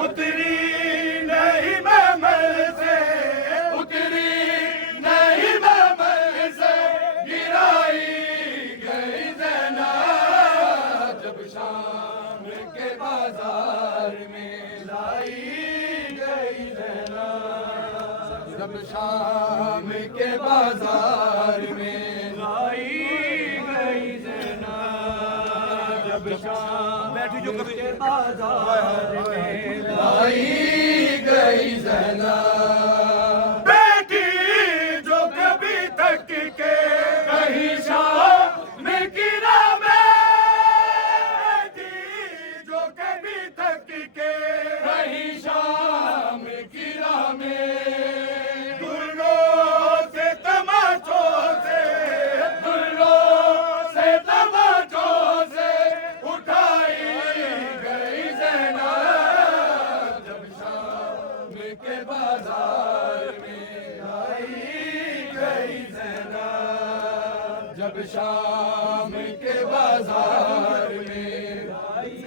उतरी नहीं महमल से, उतरी नहीं महमल से, गिराई गई ज़ैनब जब शाम के बाजार में लाई गई ज़ैनब, जब शाम के बाजार में लाई गई ज़ैनब, जब शाम के बाजार में लाई गई ज़ैनब। बेटी जो कभी तक के कहीं शाम की राह में, बेटी जो कभी तक के कहीं शाम की राह में, दुल्लों से तमाचों से, दुल्लों से तमाचों से उठाई गई ज़ैनब जब शाम के बाजार में लाई गई ज़ैनब, जब शाम के बाजार में लाई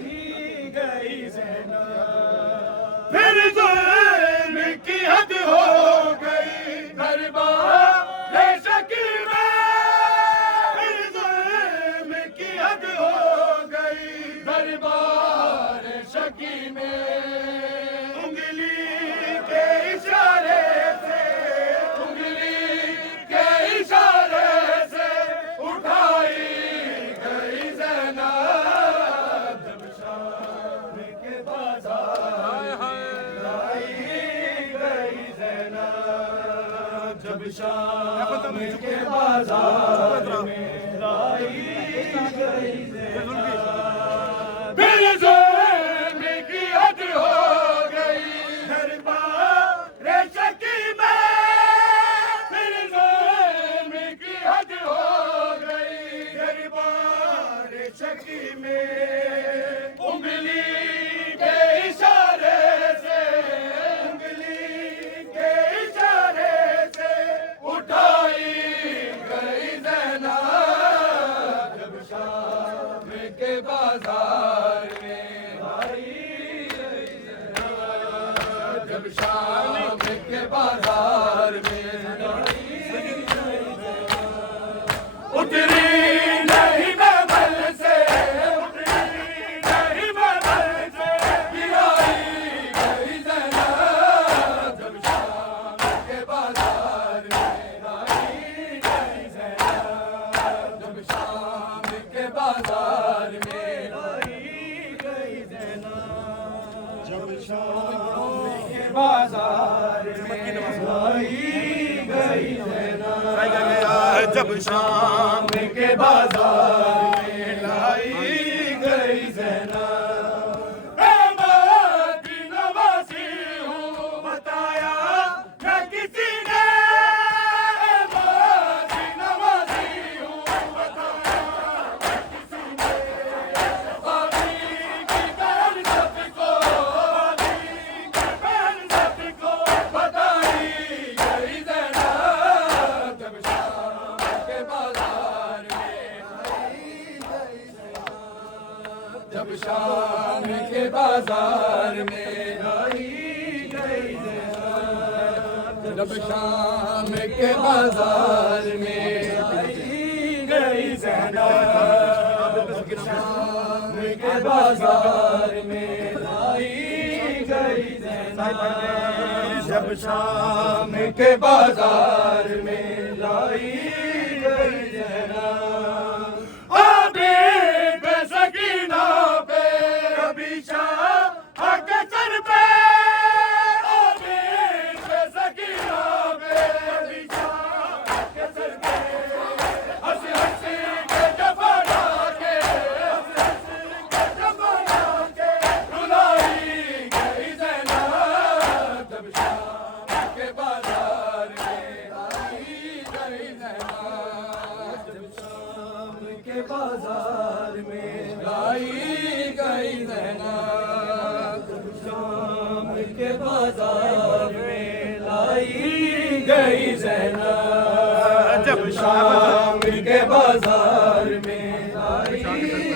गई ज़ैनब। फिर जुल्म की हद हो गई दरबार शकी में, फिर जुल्म की हद हो गई दरबार शकी में, उंगली के इशारे से, उंगली के इशारे से उठाई गई ज़ैनब जब शाम के बाजार में लाई गई ज़ैनब, जब शाम के बाजार में लाई गई ज़ैनब। फिर जुल्म की हद हो गई दरबार शकी में, फिर जुल्म की हद हो गई दरबार शकी में, उंगली के इशारे से, उंगली के इशारे से उठाई गई ज़ैनब जब शाम के बाजार में लाई गई ज़ैनब, जब शाम के बाजार में लाई गई ज़ैनब। उतरी नहीं महमल से, उतरी नहीं महमल से, गिराई गई ज़ैनब जब शाम के बाजार में लाई गई ज़ैनब, जब शाम के बाजार में लाई गई ज़ैनब, जब शाम के बाजार में लाई गई ज़ैनब, जब शाम के बाजार में लाई गई ज़ैनब। मैं मदी नवासी हूँ बताया न किसी ने, मदी नवासी हूँ बताया न किसी ने, भाभी की बहन सबको, भाभी की बहन सबको बताई गई ज़ैनब जब शाम के बाजार में लाई गई ज़ैनब, जब शाम के बाजार में लाई गई ज़ैनब, जब शाम के बाजार में लाई गई ज़ैनब, जब शाम के बाजार में लाई गई ज़ैनब, जब शाम के बाजार में लाई गई ज़ैनब। आबे पे सकीना पे कभी शाह आके सर पे, आबे पे सकीना पे कभी शाह आके सर पे, हंसी हंसी के जफाना के, हंसी हंसी के जफाना के रुलाई गई ज़ैनब जब शाम के बाजार में लाई गई ज़ैनब, जब शाम के बाजार में लाई गई ज़ैनब, जब शाम के बाजार में लाई गई ज़ैनब, जब शाम के बाजार में लाई